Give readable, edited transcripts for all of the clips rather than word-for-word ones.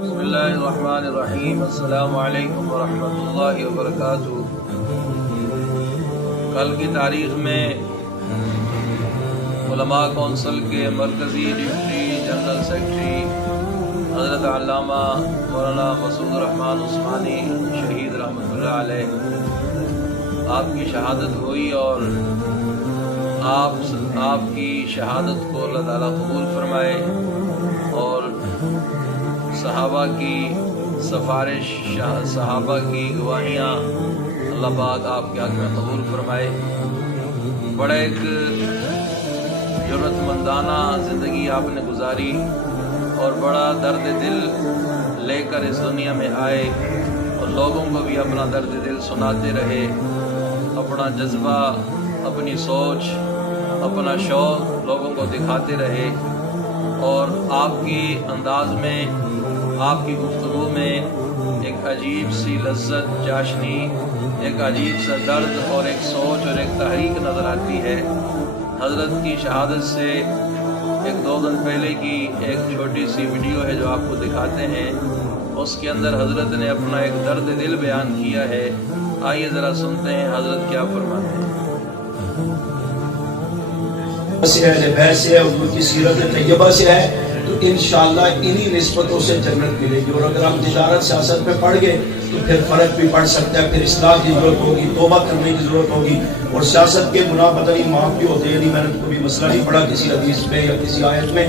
بسم اللہ الرحمن الرحیم۔ السلام علیکم ورحمۃ اللہ وبرکاتہ۔ کل کی تاریخ میں علماء کونسل کے مرکزی ڈپٹی جنرل سیکرٹری حضرت علامہ مولانا مسعود الرحمن عثمانی شہید رحمۃ اللہ علیہ آپ کی شہادت ہوئی، اور آپ کی شہادت کو اللہ تعالیٰ قبول فرمائے، اور صحابہ کی سفارش، صحابہ کی گواہیاں اللہ پاک آپ کے حق میں قبول فرمائے۔ بڑا ایک جرأت مندانہ زندگی آپ نے گزاری، اور بڑا درد دل لے کر اس دنیا میں آئے، اور لوگوں کو بھی اپنا درد دل سناتے رہے، اپنا جذبہ، اپنی سوچ، اپنا شوق لوگوں کو دکھاتے رہے، اور آپ کی انداز میں، آپ کی گفتگو میں ایک عجیب سی لذت، چاشنی، ایک عجیب سا درد اور ایک سوچ اور ایک تحریک نظر آتی ہے۔ حضرت کی شہادت سے ایک 2 دن پہلے کی ایک چھوٹی سی ویڈیو ہے جو آپ کو دکھاتے ہیں، اس کے اندر حضرت نے اپنا ایک درد دل بیان کیا ہے۔ آئیے ذرا سنتے ہیں حضرت کیا فرماتے ہیں۔ اہل بیت سے ہے، حضور کی سیرت طیبہ سے ہے، تو انشاءاللہ انہی نسبتوں سے جنت ملے گی۔ اور اگر ہم تجارت سیاست پہ پڑ گئے تو پھر فرق بھی پڑ سکتا ہے، پھر اصلاح کی ضرورت ہوگی، توبہ کرنے کی ضرورت ہوگی، اور سیاست کے گناہ پتہ نہیں معاف بھی ہوتے ہیں، یعنی میں نے کوئی مسئلہ نہیں پڑھا کسی حدیث میں یا کسی آیت میں۔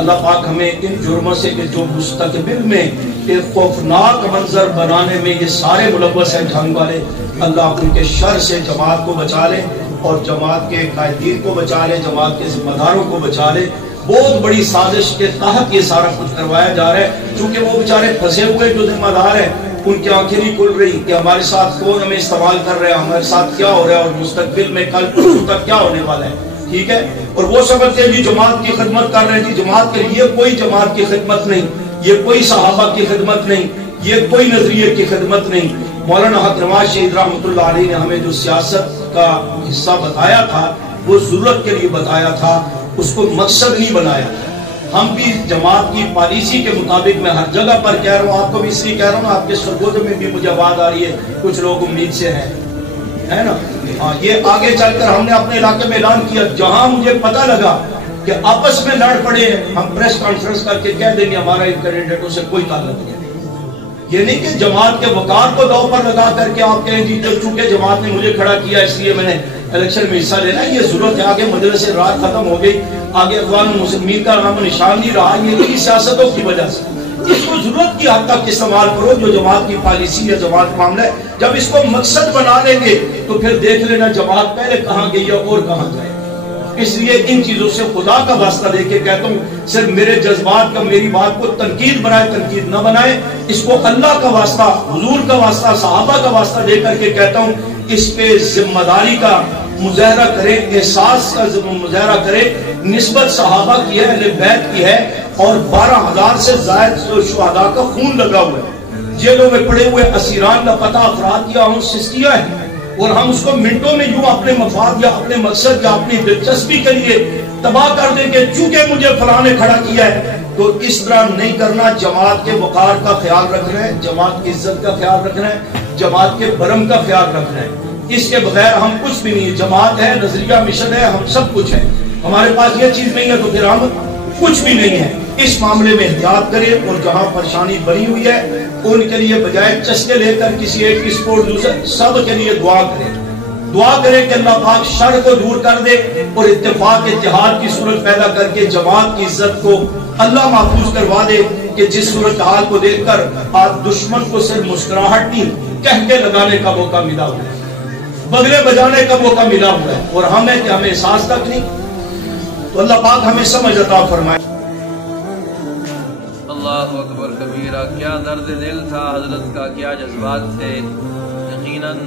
اللہ پاک ہمیں ان جرموں سے کہ جو مستقبل میں ایک خوفناک منظر بنانے میں یہ سارے ملوث ہیں ڈھنگ والے، اللہ ان کے شر سے جماعت کو بچا لے، اور جماعت کے قائدین کو بچا لے، جماعت کے ذمہ داروں کو بچا لے۔ بہت بڑی سازش کے تحت یہ سارا کچھ کروایا جا رہا ہے، چونکہ وہ بیچارے پھنسے ہوئے جو ذمہ دار ہیں، ان کی آنکھیں نہیں کھل رہی کہ ہمارے ساتھ کون ہمیں استعمال کر رہا ہے، ہمارے ساتھ کیا ہو رہا ہے، اور مستقبل میں کل تک کیا ہونے والا ہے، ٹھیک ہے۔ اور وہ سمجھتے ہیں جی جماعت کی خدمت کر رہے ہیں، جی جماعت کے لیے کوئی جماعت کی خدمت نہیں، یہ کوئی صحابہ کی خدمت نہیں، یہ کوئی نظریے کی خدمت نہیں۔ مولانا حق نواز شہید رحمۃ اللہ علیہ نے ہمیں جو سیاست کا حصہ بتایا تھا وہ ضرورت کے لیے بتایا تھا، اس کو مقصد نہیں بنایا۔ ہم بھی جماعت کی پالیسی کے مطابق، میں ہر جگہ پر کہہ رہا ہوں، آپ کو بھی اس لیے کہہ رہا ہوں، آپ کے سرگودے میں بھی مجھے آواز آ رہی ہے، کچھ لوگ امید سے ہیں، ہے نا۔ یہ آگے چل کر ہم نے اپنے علاقے میں اعلان کیا، جہاں مجھے پتہ لگا کہ آپس میں لڑ پڑے ہیں، ہم پریس کانفرنس کر کے کہہ دیں گے ہمارا ان کینڈیڈیٹوں سے کوئی تعلق نہیں ہے۔ یہ نہیں کہ جماعت کے وقار کو دو پر لگا کر کے آپ کہیں جی چونکہ جماعت نے مجھے کھڑا کیا اس لیے میں نے الیکشن میں حصہ لینا ہے، یہ ضرورت ہے۔ آگے مجلس رات ختم ہو گئی، آگے اخوان المسلمین کا نام و نشان نہیں رہا، یہ کی سیاستوں کی وجہ سے۔ اس کو ضرورت کی حد تک استعمال کرو، جو جماعت کی پالیسی یا جماعت معاملہ ہے، جب اس کو مقصد بنا لیں گے تو پھر دیکھ لینا جماعت پہلے کہاں گئی ہے اور کہاں جائے۔ اس لیے ان چیزوں سے خدا کا واسطہ دے کے کہتا ہوں، صرف میرے جذبات کا میری بات کو تنقید بنائے، تنقید نہ بنائے، اس کو اللہ کا واسطہ، حضور کا واسطہ، صحابہ کا واسطہ دے کر کے کہتا ہوں، اس پہ ذمہ داری کا مظاہرہ کرے، احساس کا مظاہرہ کرے۔ نسبت صحابہ کی ہے، اہل بیت کی ہے، اور 12,000 سے زائد شہداء کا خون لگا ہوا ہے، جیلوں میں پڑے ہوئے اسیران لاپتہ افراد یا ہم سسکیاں ہیں، اور ہم اس کو منٹوں میں یوں اپنے مفاد یا اپنے مقصد یا اپنی دلچسپی کے لیے تباہ کر دیں گے، چونکہ مجھے فلاں نے کھڑا کیا ہے۔ تو اس طرح نہیں کرنا، جماعت کے وقار کا خیال رکھنا ہے، جماعت کی عزت کا خیال رکھنا ہے، جماعت کے برم کا خیال رکھنا ہے۔ اس کے بغیر ہم کچھ بھی نہیں ہے، جماعت ہے، نظریہ مشن ہے، ہم سب کچھ ہے، ہمارے پاس یہ چیز نہیں ہے تو پھر ہم کچھ بھی نہیں ہے۔ اس معاملے میں احتیاط کریں، اور جہاں پریشانی بنی ہوئی ہے ان کے لیے بجائے چسکے لے کر کسی ایک کی سپورٹ دوسرے، سب کے لیے دعا کریں، دعا کریں کہ اللہ پاک شر کو دور کر دے، اور اتفاق اتحاد کی صورت پیدا کر کے جماعت کی عزت کو اللہ محفوظ کروا دے، کہ جس صورتحال کو دیکھ کر آج دشمن کو صرف مسکراہٹ نہیں، کہکے لگانے کا موقع ملا ہوا ہے، بغلے بجانے کا موقع ملا ہوا ہے، اور ہمیں کہ ہمیں احساس تک نہیں۔ تو اللہ پاک ہمیں سمجھ عطا فرمائے۔ اللہ اکبر کبیرہ، کیا درد دل تھا حضرت کا، کیا جذبات تھے۔ یقیناً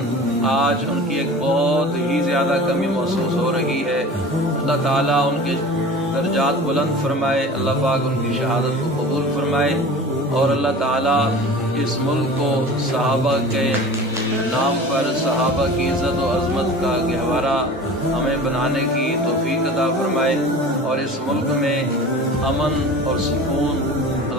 آج ان کی ایک بہت ہی زیادہ کمی محسوس ہو رہی ہے۔ اللہ تعالیٰ ان کے درجات بلند فرمائے، اللہ پاک ان کی شہادت کو قبول فرمائے، اور اللہ تعالیٰ اس ملک کو صحابہ کے نام پر، صحابہ کی عزت و عظمت کا گہوارہ ہمیں بنانے کی توفیق عطا فرمائے، اور اس ملک میں امن اور سکون